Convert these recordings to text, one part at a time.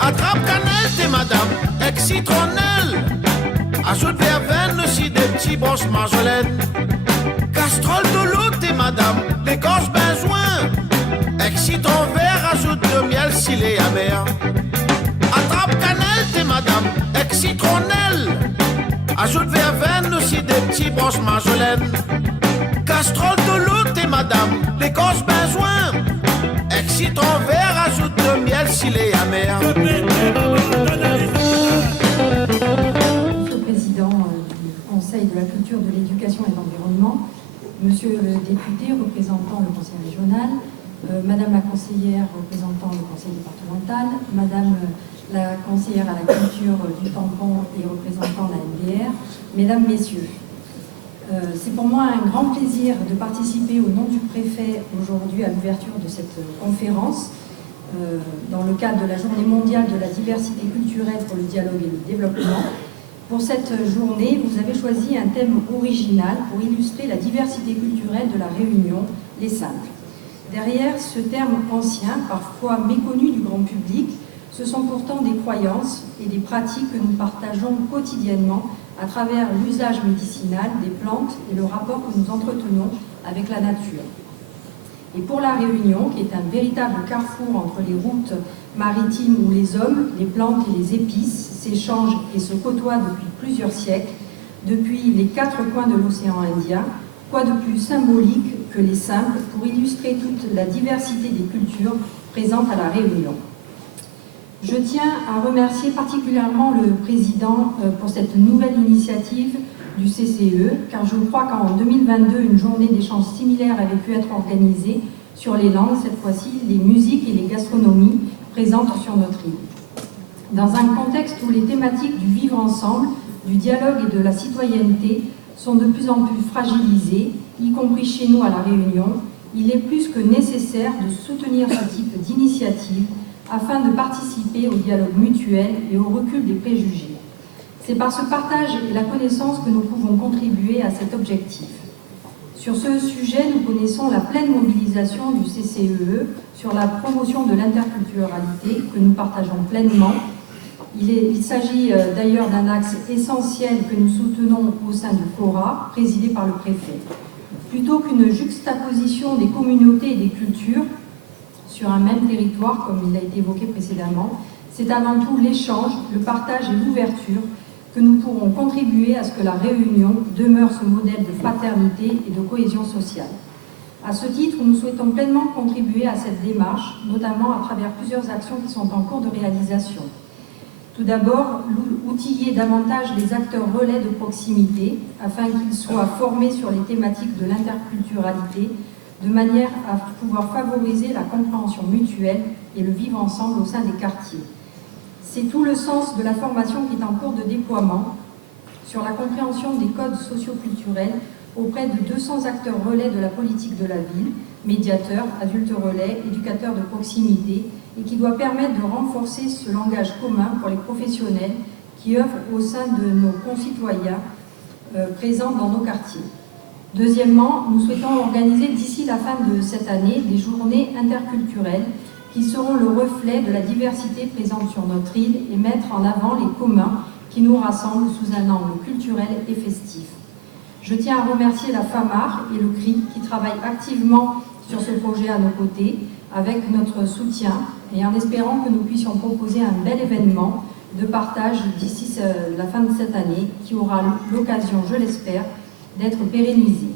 Attrape cannelle, t'es madame, ex-citronnelle. Ajoute verveine aussi des petits brosses marjolaine. Castrol de l'eau, t'es madame, l'écorce benzoin. Ex-citron vert, ajoute de miel s'il amer. Attrape cannelle, t'es madame, ex-citronnelle. Ajoute verveine aussi des petits brosses marjolaine. Castrol de l'eau, t'es madame, l'écorce benzoin. Ex-citron vert, ajoute de miel s'il est amer. Monsieur le Président du Conseil de la Culture, de l'Éducation et de l'Environnement, Monsieur le député représentant le Conseil régional, Madame la conseillère représentant le Conseil départemental, Madame la conseillère à la culture du tampon et représentant la MDR, Mesdames, Messieurs, c'est pour moi un grand plaisir de participer au nom du préfet aujourd'hui à l'ouverture de cette conférence dans le cadre de la Journée mondiale de la diversité culturelle pour le dialogue et le développement. Pour cette journée, vous avez choisi un thème original pour illustrer la diversité culturelle de la Réunion, les simples. Derrière ce terme ancien, parfois méconnu du grand public, ce sont pourtant des croyances et des pratiques que nous partageons quotidiennement à travers l'usage médicinal des plantes et le rapport que nous entretenons avec la nature. Et pour la Réunion, qui est un véritable carrefour entre les routes maritimes où les hommes, les plantes et les épices s'échangent et se côtoient depuis plusieurs siècles, depuis les quatre coins de l'océan Indien, quoi de plus symbolique que les simples pour illustrer toute la diversité des cultures présentes à la Réunion. Je tiens à remercier particulièrement le Président pour cette nouvelle initiative du CCE, car je crois qu'en 2022, une journée d'échange similaire avait pu être organisée sur les langues, cette fois-ci les musiques et les gastronomies présentes sur notre île. Dans un contexte où les thématiques du vivre ensemble, du dialogue et de la citoyenneté sont de plus en plus fragilisées, y compris chez nous à La Réunion, il est plus que nécessaire de soutenir ce type d'initiative afin de participer au dialogue mutuel et au recul des préjugés. C'est par ce partage et la connaissance que nous pouvons contribuer à cet objectif. Sur ce sujet, nous connaissons la pleine mobilisation du CCE sur la promotion de l'interculturalité que nous partageons pleinement. Il s'agit d'ailleurs d'un axe essentiel que nous soutenons au sein du CORA, présidé par le préfet. Plutôt qu'une juxtaposition des communautés et des cultures sur un même territoire, comme il a été évoqué précédemment, c'est avant tout l'échange, le partage et l'ouverture que nous pourrons contribuer à ce que la Réunion demeure ce modèle de fraternité et de cohésion sociale. À ce titre, nous souhaitons pleinement contribuer à cette démarche, notamment à travers plusieurs actions qui sont en cours de réalisation. Tout d'abord, outiller davantage les acteurs relais de proximité afin qu'ils soient formés sur les thématiques de l'interculturalité de manière à pouvoir favoriser la compréhension mutuelle et le vivre ensemble au sein des quartiers. C'est tout le sens de la formation qui est en cours de déploiement sur la compréhension des codes socioculturels auprès de 200 acteurs relais de la politique de la ville, médiateurs, adultes relais, éducateurs de proximité, et qui doit permettre de renforcer ce langage commun pour les professionnels qui œuvrent au sein de nos concitoyens présents dans nos quartiers. Deuxièmement, nous souhaitons organiser d'ici la fin de cette année des journées interculturelles qui seront le reflet de la diversité présente sur notre île et mettre en avant les communs qui nous rassemblent sous un angle culturel et festif. Je tiens à remercier la FAMAR et le CRI qui travaillent activement sur ce projet à nos côtés, avec notre soutien et en espérant que nous puissions proposer un bel événement de partage d'ici la fin de cette année qui aura l'occasion, je l'espère, d'être pérennisé.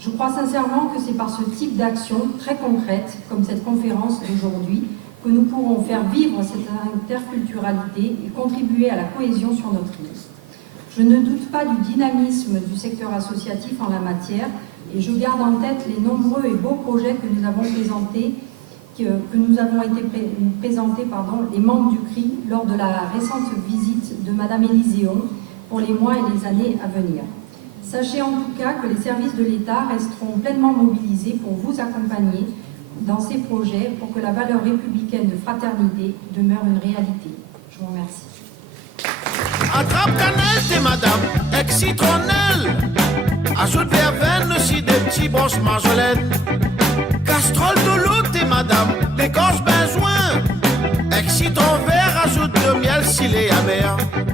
Je crois sincèrement que c'est par ce type d'action très concrète, comme cette conférence d'aujourd'hui, que nous pourrons faire vivre cette interculturalité et contribuer à la cohésion sur notre île. Je ne doute pas du dynamisme du secteur associatif en la matière et je garde en tête les nombreux et beaux projets que nous avons présentés, les membres du CRI lors de la récente visite de Madame Élyséon pour les mois et les années à venir. Sachez en tout cas que les services de l'État resteront pleinement mobilisés pour vous accompagner dans ces projets pour que la valeur républicaine de fraternité demeure une réalité. Je vous remercie. Attrape cannelle, t'es madame, ex-citronnelle. Ajoute verveine aussi des petits brosses marjolaine. Castrol de l'eau, t'es madame, l'écorce benzoin. Ex-citron vert, rajoute de miel s'il est amer.